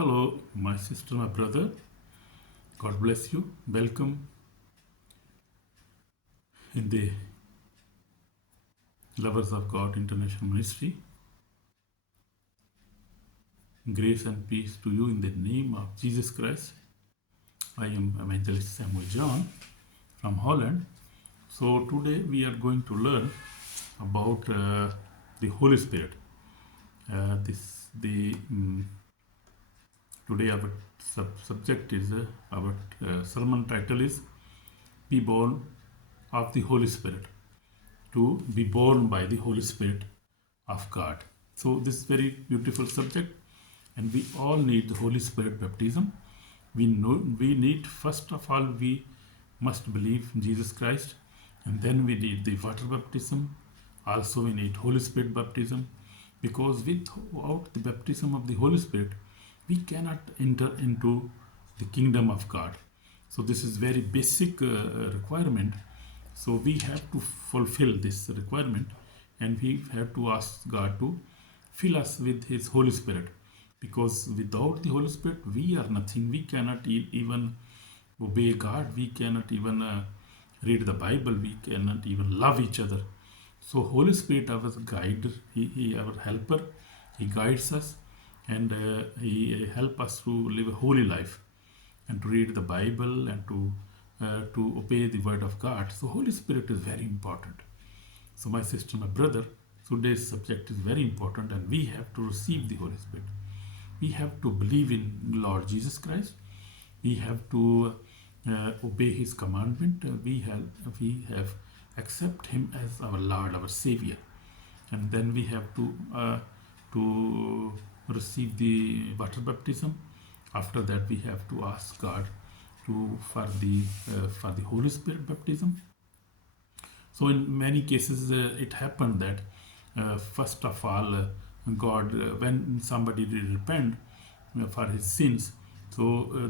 Hello, my sister, my brother. God bless you. Welcome in the Lovers of God International Ministry. Grace and peace to you in the name of Jesus Christ. I am Evangelist Samuel John from Holland. So today we are going to learn about the Holy Spirit. Today our subject is our sermon title is "Be Born of the Holy Spirit." To be born by the Holy Spirit of God. So this is very beautiful subject, and we all need the Holy Spirit baptism. We need, first of all, we must believe in Jesus Christ, and then we need the water baptism. Also we need Holy Spirit baptism, because without the baptism of the Holy Spirit we cannot enter into the kingdom of God. So this is very basic requirement. So we have to fulfill this requirement, and we have to ask God to fill us with His Holy Spirit, because without the Holy Spirit we are nothing. We cannot even obey God. We cannot even read the Bible. We cannot even love each other. So Holy Spirit, our guide, He our helper. He guides us, and He help us to live a holy life, and to read the Bible, and to obey the word of God. So Holy Spirit is very important. So my sister, my brother, today's subject is very important, and we have to receive the Holy Spirit. We have to believe in Lord Jesus Christ. We have to obey His commandment. We have accept Him as our Lord, our Savior, and then we have to receive the water baptism. After that, we have to ask God for the Holy Spirit baptism. So in many cases it happened that first of all God, when somebody repent for his sins, so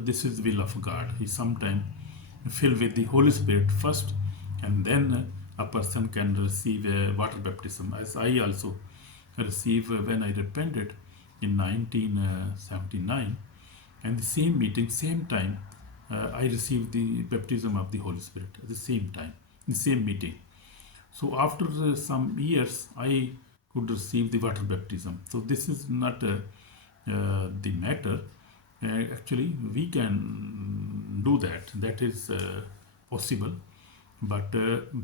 this is will of God. He sometimes fill with the Holy Spirit first, and then a person can receive a water baptism, as I also received when I repented in 1979, and the same meeting, same time, I received the baptism of the Holy Spirit at the same time, in the same meeting. So after some years, I could receive the water baptism. So this is not the matter. Actually, we can do that. That is possible. But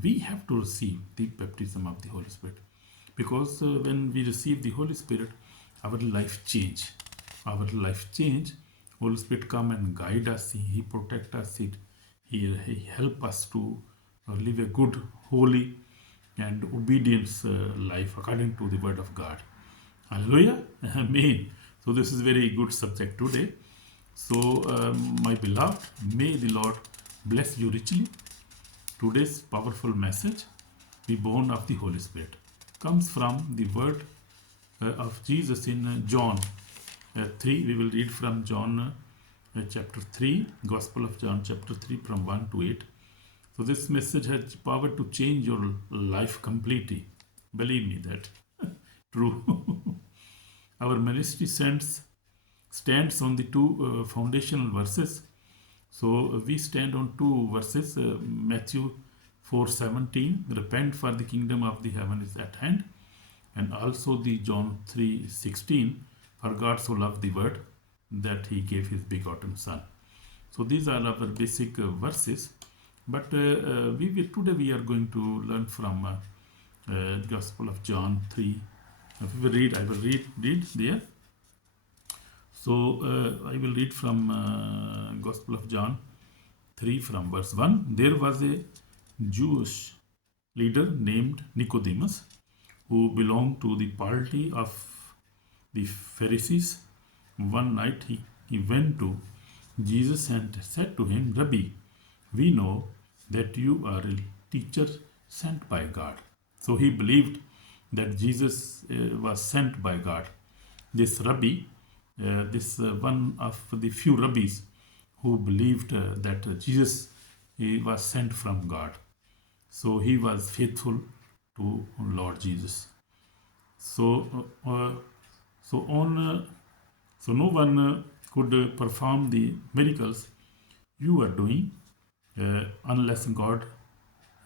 we have to receive the baptism of the Holy Spirit. Because when we receive the Holy Spirit, our life change. Our life change. Holy Spirit come and guide us. He protect us. He help us to live a good, holy, and obedience life according to the word of God. Hallelujah. Amen. So this is very good subject today. So my beloved, may the Lord bless you richly. Today's powerful message, be born of the Holy Spirit, comes from the word of Jesus in John 3. We will read from John chapter 3, Gospel of John chapter 3 from 1 to 8. So this message has power to change your life completely. Believe me that. True. Our ministry stands on the two foundational verses. So we stand on two verses, Matthew 4:17, repent for the kingdom of the heaven is at hand, and also the John 3:16, for God so loved the world that He gave His begotten Son. So these are our basic verses. But today we are going to learn from the Gospel of John 3. I will read there. So I will read from Gospel of John 3 from verse 1. There was a Jewish leader named Nicodemus, who belonged to the party of the Pharisees. One night he went to Jesus and said to him, Rabbi, we know that you are a teacher sent by God. So he believed that Jesus was sent by God. This Rabbi, one of the few rabbis who believed that Jesus was sent from God. So he was faithful to Lord Jesus. So no one could perform the miracles you are doing unless God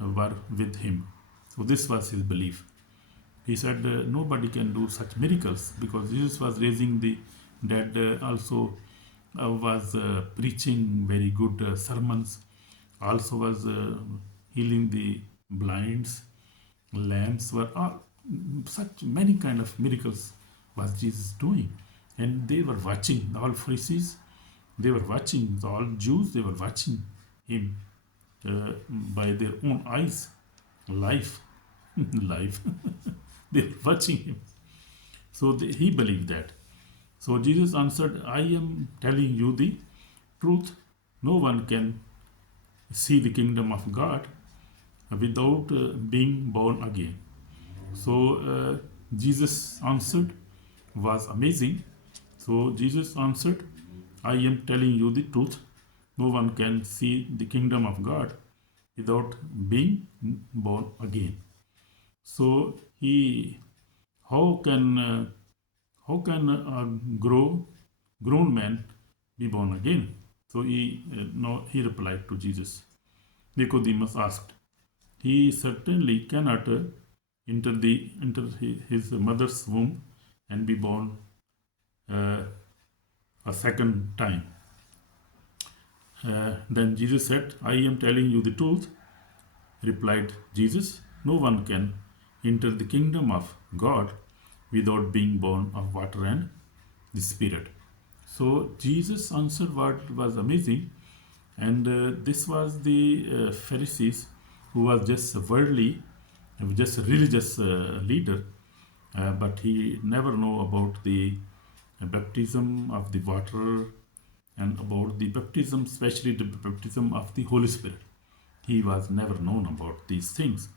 were with him. So this was his belief. He said nobody can do such miracles because Jesus was raising the dead, also was preaching very good sermons, also was healing the blinds, lambs, were all, such many kind of miracles was Jesus doing. And they were watching, all Pharisees, they were watching, all Jews, they were watching him by their own eyes, life, life. They were watching him. So he believed that. So Jesus answered, I am telling you the truth. No one can see the kingdom of God without being born again. So Jesus answered was amazing. So Jesus answered, I am telling you the truth. No one can see the kingdom of God without being born again. So how can a grown man be born again? So he replied to Jesus. Nicodemus asked, he certainly cannot enter his mother's womb and be born a second time. Then Jesus said, I am telling you the truth, replied Jesus. No one can enter the kingdom of God without being born of water and the Spirit. So Jesus answered what was amazing, and this was the Pharisees who was just worldly, just a religious leader, but he never know about the baptism of the water and about the baptism, especially the baptism of the Holy Spirit. He was never known about these things.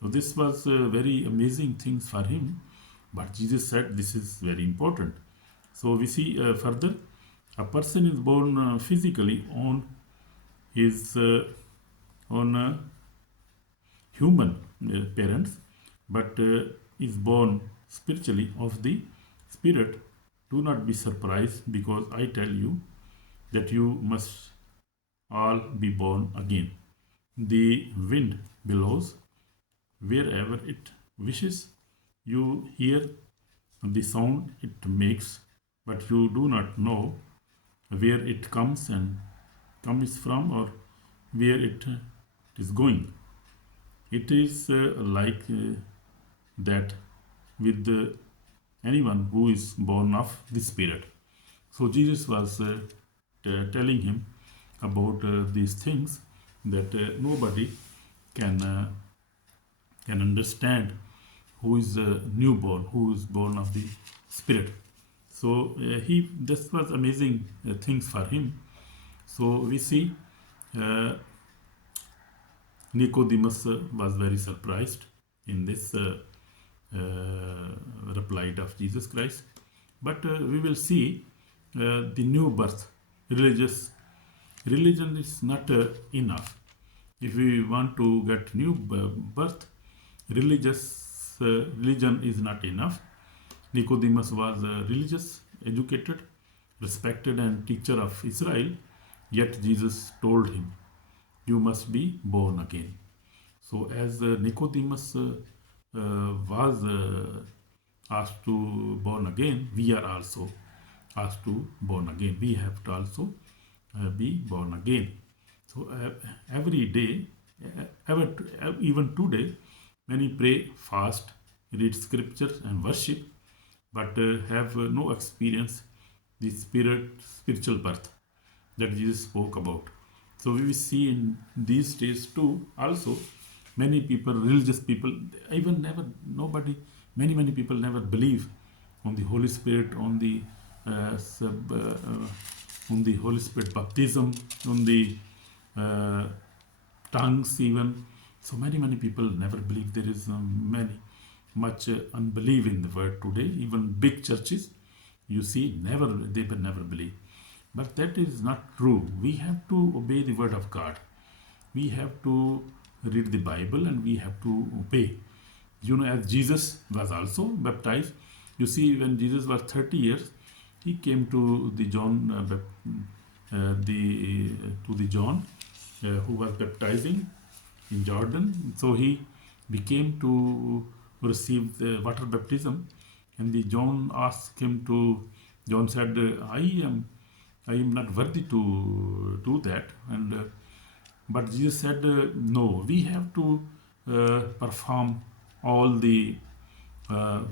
So this was very amazing things for him, but Jesus said this is very important. So we see further, a person is born physically on his human parents, but is born spiritually of the Spirit. Do not be surprised, because I tell you that you must all be born again. The wind blows wherever it wishes. You hear the sound it makes, but you do not know where it comes from or where it is going. It is like that with anyone who is born of the Spirit. So Jesus was telling him about these things, that nobody can understand who is newborn, who is born of the Spirit. So this was amazing things for him. So we see Nicodemus was very surprised in this reply of Jesus Christ. But we will see the new birth. Religion is not enough. If we want to get new birth, religion is not enough. Nicodemus was religious, educated, respected, and teacher of Israel. Yet Jesus told him, you must be born again. So as Nicodemus was asked to born again, we are also asked to born again. We have to also be born again. So every day, even today, many pray, fast, read scriptures and worship, but have no experience the spiritual birth that Jesus spoke about. So we will see in these days too also, many people, religious people, even many people never believe on the Holy Spirit, on the Holy Spirit baptism, on the tongues even. So many people never believe. There is much unbelief in the word today. Even big churches, you see, they will never believe. But that is not true. We have to obey the word of God. We have to read the Bible and we have to obey. As Jesus was also baptized. You see, when Jesus was 30 years, he came to the John, to the John who was baptizing in Jordan. So he became to receive the water baptism, and the John asked him to. John said, I am not worthy to do that, and but Jesus said, no, we have to perform all the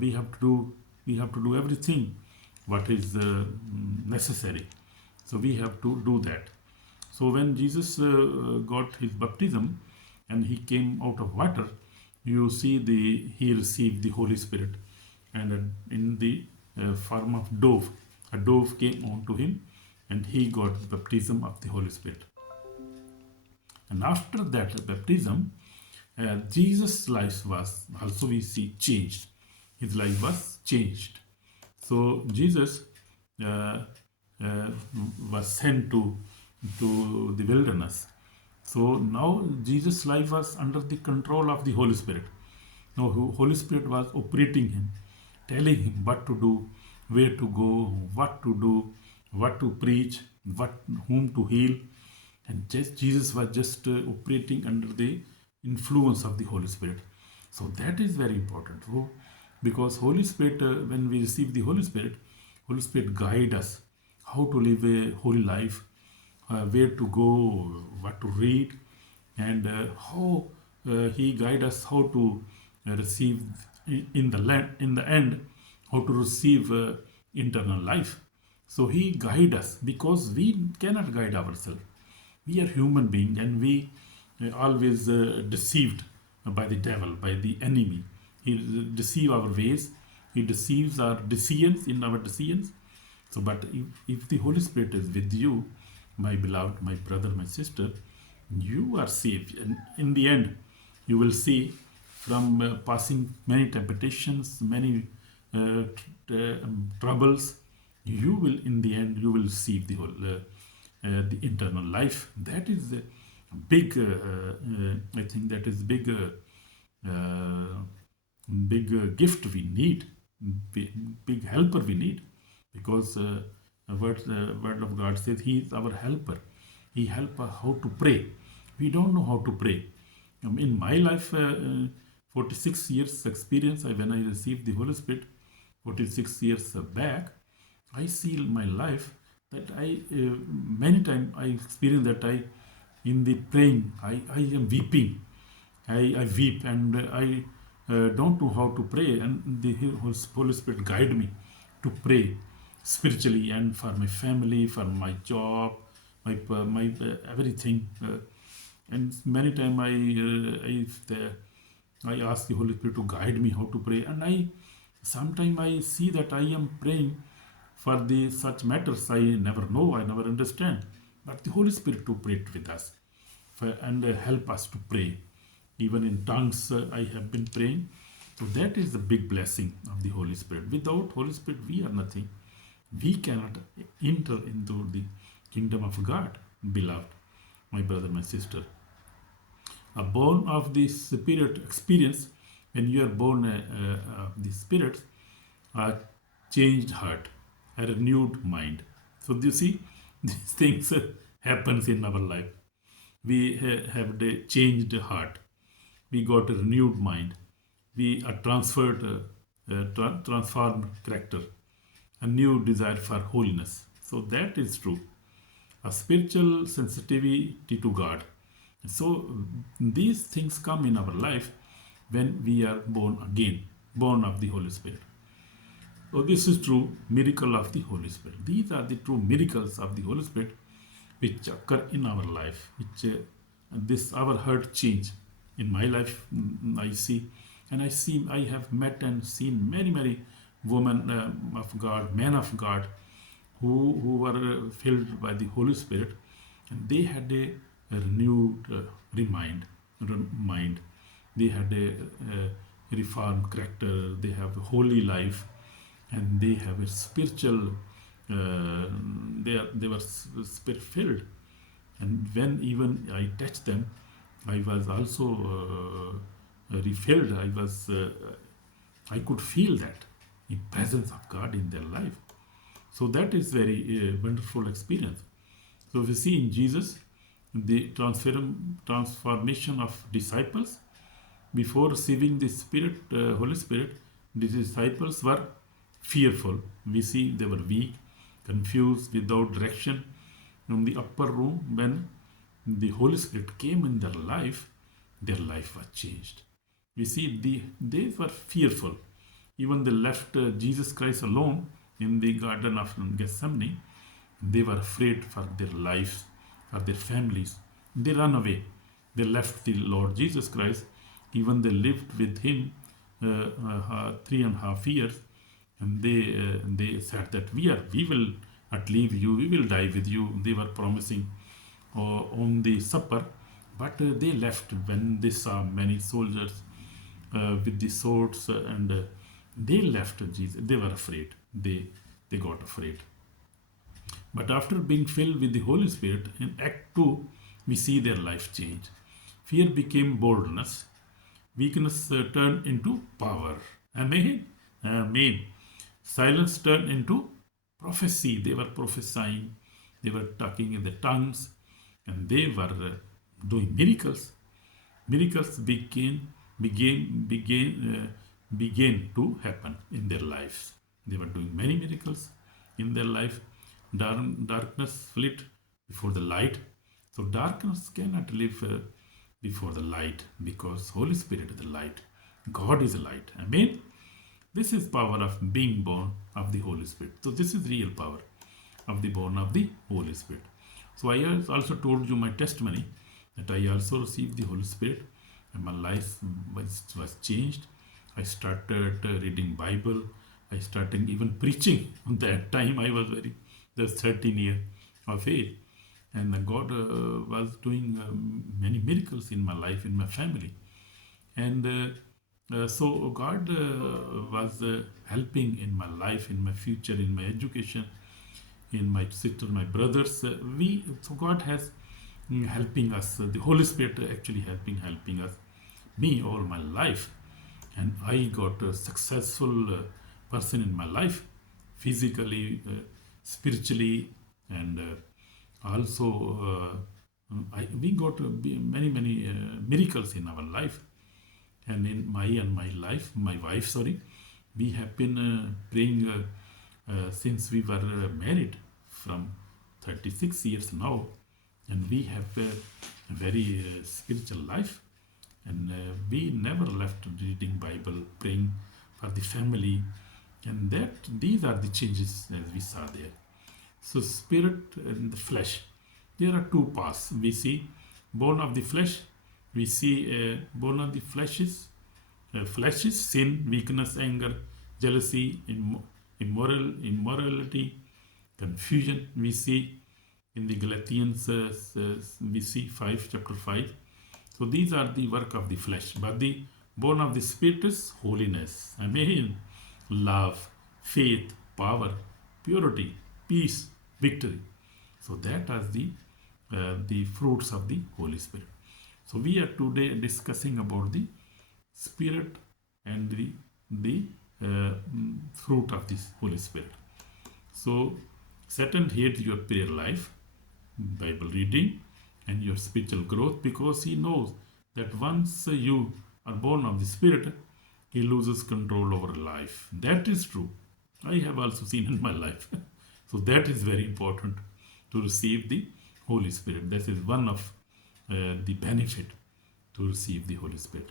we have to do everything what is necessary. So we have to do that. So when Jesus got his baptism and he came out of water, you see he received the Holy Spirit, and in the form of dove, a dove came onto him, and he got the baptism of the Holy Spirit. And after that baptism, Jesus' life was also, we see, changed. His life was changed. So Jesus uh, uh, was sent to the wilderness. So now Jesus' life was under the control of the Holy Spirit. Now Holy Spirit was operating him, telling him what to do, where to go, what to do, what to preach, whom to heal. And Jesus was just operating under the influence of the Holy Spirit. So that is very important. So, because Holy Spirit, when we receive the Holy Spirit guide us how to live a holy life, where to go, what to read, and how he guide us how to receive in the end, how to receive eternal life. So he guide us because we cannot guide ourselves. We are human beings, and we always deceived by the devil, by the enemy. He deceives our ways. He deceives our decisions in our decisions. So, but if the Holy Spirit is with you, my beloved, my brother, my sister, you are saved. And in the end, you will see from passing many temptations, many troubles, you will, in the end, you will receive the eternal life. That is a big, I think that is big, gift we need, big helper we need, because word of God says He is our helper. He helps us how to pray. We don't know how to pray. In my life, 46 years experience, when I received the Holy Spirit, 46 years back, I see in my life that many times I experience that in the praying, I am weeping. I weep, and I don't know how to pray, and the Holy Spirit guide me to pray spiritually, and for my family, for my job, my everything. And many times I ask the Holy Spirit to guide me how to pray, and sometimes I see that I am praying for the such matters I never know, I never understand. But the Holy Spirit to pray with us and help us to pray. Even in tongues, I have been praying. So that is the big blessing of the Holy Spirit. Without Holy Spirit, we are nothing. We cannot enter into the kingdom of God, beloved, my brother, my sister. A born of the Spirit experience, when you are born of the Spirit, a changed heart, a renewed mind. So you see, these things happens in our life. We have a changed heart. We got a renewed mind. We are transferred, transformed character, a new desire for holiness. So that is true. A spiritual sensitivity to God. So these things come in our life when we are born again, born of the Holy Spirit. So this is true miracle of the Holy Spirit. These are the true miracles of the Holy Spirit which occur in our life, which this our heart change. In my life, I see, and I have met and seen many women of God, men of God, who were filled by the Holy Spirit, and they had a renewed mind. They had a reformed character. They have a holy life, and they have a spiritual. They were spirit filled, and when even I touched them, I was also refilled. I could feel that the presence of God in their life. So that is very wonderful experience. So we see in Jesus the transformation of disciples. Before receiving the Spirit, Holy Spirit, the disciples were fearful. We see they were weak, confused, without direction. In the upper room, when the Holy Spirit came in their life was changed. We see they were fearful. Even they left Jesus Christ alone in the Garden of Gethsemane. They were afraid for their lives, for their families. They ran away. They left the Lord Jesus Christ. Even they lived with him 3.5 years, and they said that we will not leave you. We will die with you. They were promising on the supper, but they left when they saw many soldiers with the swords, and they left Jesus. They were afraid. They got afraid. But after being filled with the Holy Spirit, in Act 2, we see their life change. Fear became boldness. Weakness turned into power. Amen. Amen. Silence turned into prophecy. They were prophesying. They were talking in the tongues, and they were doing miracles. Miracles began to happen in their lives. They were doing many miracles in their life. Darkness fled before the light. So darkness cannot live before the light, because Holy Spirit is the light. God is the light. Amen. This is power of being born of the Holy Spirit. So this is real power of the born of the Holy Spirit. So I also told you my testimony that I also received the Holy Spirit, and my life was changed. I started reading Bible. I started even preaching. At that time I was 13 years of age, and God was doing many miracles in my life, in my family, and so God was helping in my life, in my future, in my education, in my sister, my brothers. So God has helping us. The Holy Spirit actually helping us, me all my life, and I got a successful person in my life, physically, spiritually, and also we got many miracles in our life, and in my wife, we have been praying since we were married from 36 years now, and we have a very spiritual life, and we never left reading Bible, praying for the family, and these are the changes as we saw there. So spirit and the flesh, there are two paths. We see born of the flesh. We see born of the flesh is sin, weakness, anger, jealousy, immorality, confusion. We see in the Galatians, we see chapter 5. So these are the work of the flesh. But the born of the Spirit is holiness. Amen. Love, faith, power, purity, peace, victory. So that is the fruits of the Holy Spirit. So we are today discussing about the Spirit and the fruit of this Holy Spirit. So Satan hates your prayer life, Bible reading, and your spiritual growth, because he knows that once you are born of the Spirit, he loses control over life. That is true. I have also seen in my life. So that is very important to receive the Holy Spirit. This is one of the benefit to receive the Holy Spirit.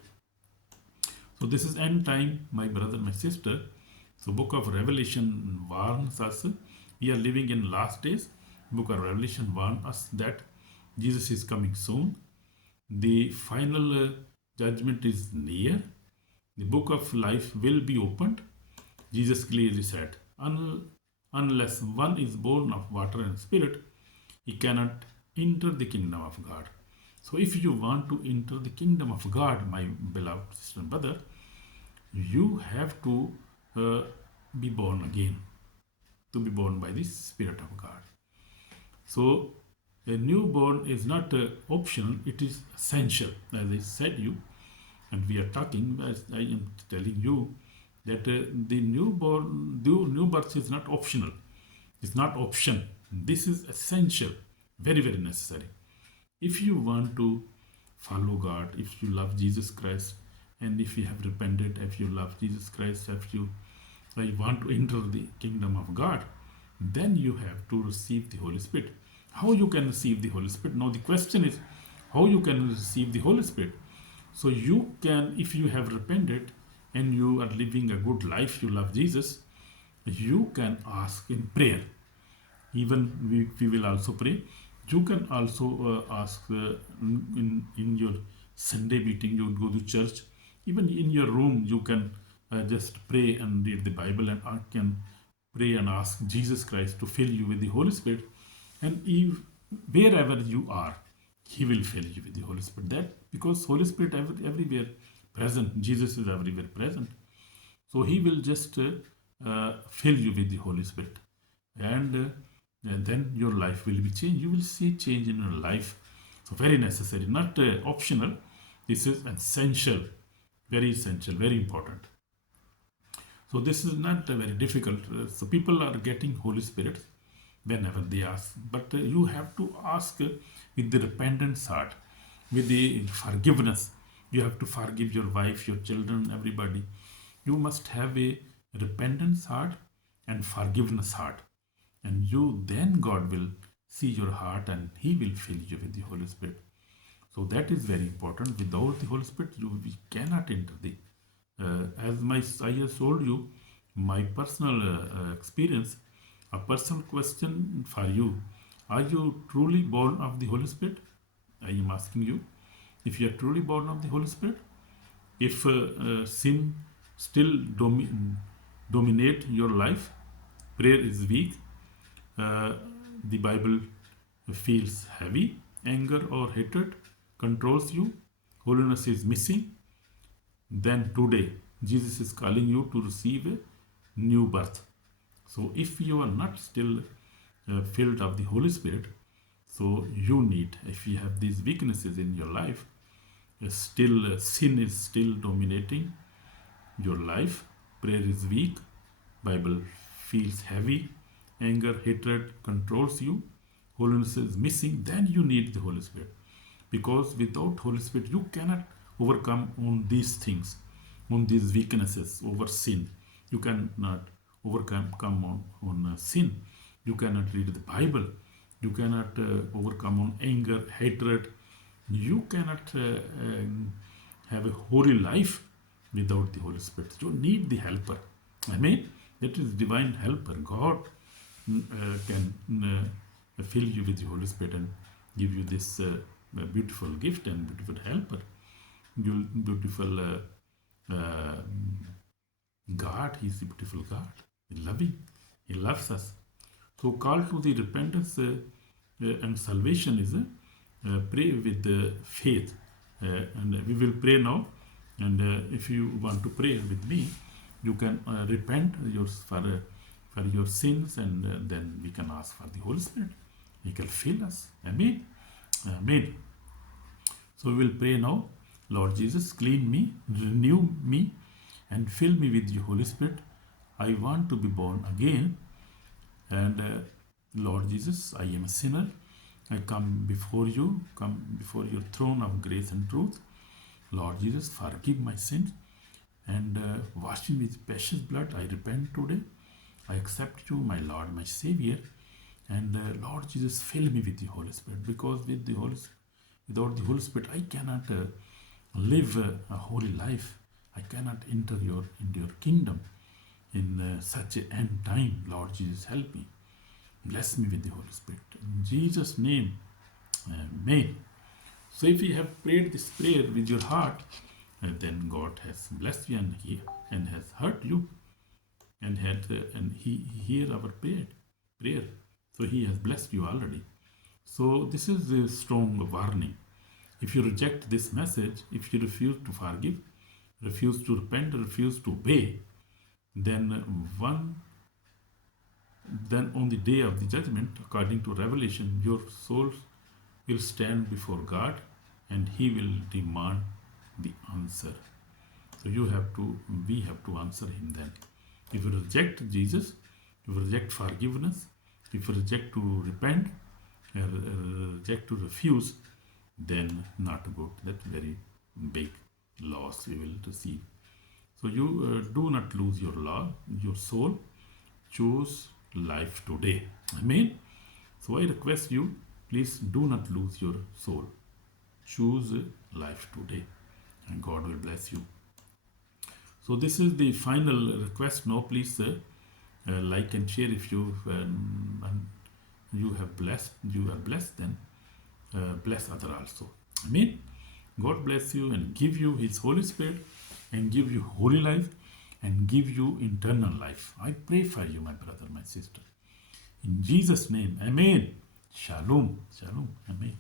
So this is end time, my brother, my sister. So book of Revelation warns us. We are living in last days. Book of Revelation warns us that Jesus is coming soon. The final judgment is near. The book of life will be opened. Jesus clearly said, unless one is born of water and spirit, he cannot enter the kingdom of God. So if you want to enter the kingdom of God, my beloved sister and brother, you have to be born again, to be born by the Spirit of God. So a newborn is not optional, it is essential. As I said you, and we are talking, as I am telling you, that the new birth is not optional. It's not option. This is essential, very, very necessary. If you want to follow God, if you love Jesus Christ, and if you have repented, if you love Jesus Christ, if you want to enter the kingdom of God, then you have to receive the Holy Spirit. How you can receive the Holy Spirit? Now the question is, how you can receive the Holy Spirit? So you can, if you have repented and you are living a good life, you love Jesus, you can ask in prayer. Even we will also pray. You can also ask in your Sunday meeting, you go to church. Even in your room, you can just pray and read the Bible, and can pray and ask Jesus Christ to fill you with the Holy Spirit. And if, wherever you are, He will fill you with the Holy Spirit. That because Holy Spirit everywhere present, Jesus is everywhere present. So He will just fill you with the Holy Spirit, and then your life will be changed. You will see change in your life. So very necessary, not optional. This is essential, very essential, very important. So this is not very difficult. So people are getting Holy Spirit whenever they ask, but you have to ask with the repentance heart, with the forgiveness. You have to forgive your wife, your children, everybody. You must have a repentance heart and forgiveness heart, and you, then God will see your heart and He will fill you with the Holy Spirit. So that is very important. Without the Holy Spirit, we cannot enter the as I have told you my personal experience. A personal question for you: are you truly born of the Holy Spirit? I am asking you if you are truly born of the Holy Spirit. If sin still dominate your life, prayer is weak, the Bible feels heavy, anger or hatred controls you, holiness is missing, then today Jesus is calling you to receive a new birth. So if you are not still filled of the Holy Spirit, so you need, if you have these weaknesses in your life, still sin is still dominating your life, prayer is weak, Bible feels heavy, anger, hatred controls you, holiness is missing, then you need the Holy Spirit. Because without Holy Spirit, you cannot overcome on these things, on these weaknesses, over sin. You cannot overcome on sin. You cannot read the Bible. You cannot overcome on anger, hatred. You cannot have a holy life without the Holy Spirit. You need the helper. Amen. That is divine helper. God can fill you with the Holy Spirit and give you this beautiful gift and beautiful helper. Beautiful God. He is a beautiful God. He is loving. He loves us. So call to the repentance and salvation is pray with faith. And we will pray now. And if you want to pray with me, you can repent for your sins, and then we can ask for the Holy Spirit. He can fill us. Amen. Amen. So we will pray now. Lord Jesus, clean me, renew me, and fill me with your Holy Spirit. I want to be born again. And Lord Jesus, I am a sinner. I come before you, come before your throne of grace and truth. Lord Jesus, forgive my sins and wash me with precious blood. I repent today. I accept you, my Lord, my Savior. And Lord Jesus, fill me with the Holy Spirit, because without the Holy Spirit, I cannot live a holy life. I cannot enter into your kingdom in such an end time. Lord Jesus, help me. Bless me with the Holy Spirit. In Jesus' name, amen. So if you have prayed this prayer with your heart, then God has blessed you and has heard you, and He hear our prayer. So He has blessed you already. So this is a strong warning. If you reject this message, if you refuse to forgive, refuse to repent, refuse to obey, then on the day of the judgment, according to Revelation, your souls will stand before God and He will demand the answer. So we have to answer Him then. If you reject Jesus, if you reject forgiveness, If you reject to repent, reject to refuse, then not good. That's very big loss you will receive. So you do not lose your law, your soul. Choose life today. Amen. So I request you, please do not lose your soul. Choose life today, and God will bless you. So this is the final request. Now, please like and share if you have blessed. You are blessed. Then bless other also. Amen. God bless you and give you His Holy Spirit and give you holy life and give you eternal life. I pray for you, my brother, my sister. In Jesus' name, Amen. Shalom. Shalom. Amen.